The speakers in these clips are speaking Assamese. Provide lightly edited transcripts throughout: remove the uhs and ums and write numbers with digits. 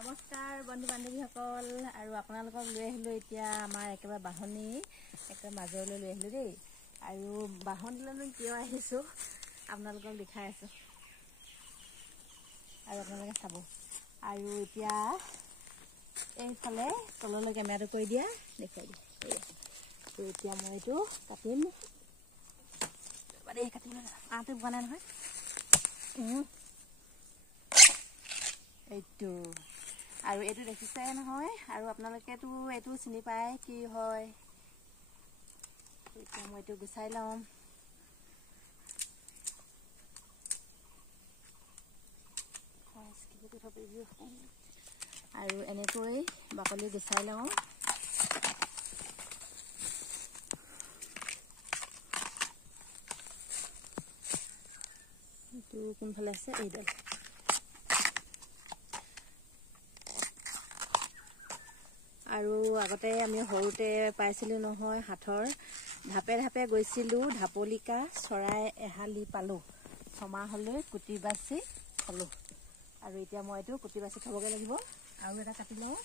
नमस्कार बंधु बान्धवीসকল আৰু আপোনালোকক লৈ আহিলো এতিয়া আমাৰ একেবাৰে বাহনী একটা মাজলৈ লৈ আহিলো দেই আৰু বাহনীলৈ কিয় আহিছো আপোনালোকক দেখাই আছো আৰু আপোনালোকে চাব আৰু এতিয়া এইফালে তললৈ কেমেৰাটো কৰি দিয়া দেখাই দিয়া তো এতিয়া মই এইটো কাটিম বাৰে কাটিম আটো বনাই নহয় এইটো আৰু এটো দেখিছে নহয় আৰু আপোনালোকেটো এটো চিনি পায় কি হয় এতিয়া মই এটো গুছাই লম আৰু এনেকৈ বাকলি গুছাই লম এটো কোনফালে আছে এইডাল আৰু আগতে আমি হৰুতে পাইছিলো নহয় হাতৰ ধাপে ধাপে গৈছিলো ধাপলিকা চৰাই এহালি পালো সমাহলৈ কুটি বাছি খালো আৰু এতিয়া মই এটো কুটি বাছি খাবগে লাগিব আৰু এটা কাটি লও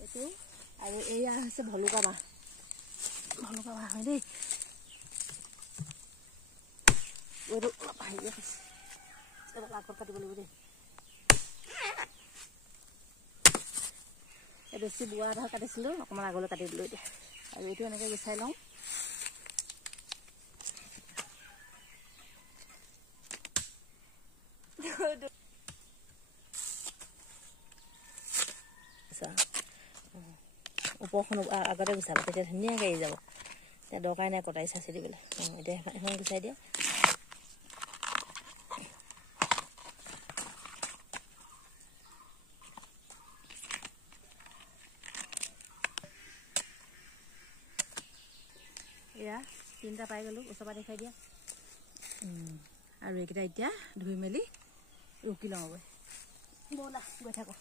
এটো আৰু এয়া আছে ভলুকা বাহ হয় দেই এটো ভাইয়ে এটা লাকৰ কাটিব লাগিব দেই বেছি বুৱা ধা কাটিছিলো অকমান আগলৈ কাটি দিলো এতিয়া আৰু এটো এনেকৈ গুছাই লওঁ উপৰখন আগতে গুছাব তেতিয়া ধুনীয়াকৈ আহি যাব এতিয়া দৰকাৰ নাই কটাই চাচি দিবলৈ এতিয়া এখন গুছাই দিয়া এয়া তিনটা পাই গলো ওচপা দেখাই দিয়া আৰু এইকেইটা এতিয়া ধুই মেলি ৰুকি লওঁ বলা গৈ থাকো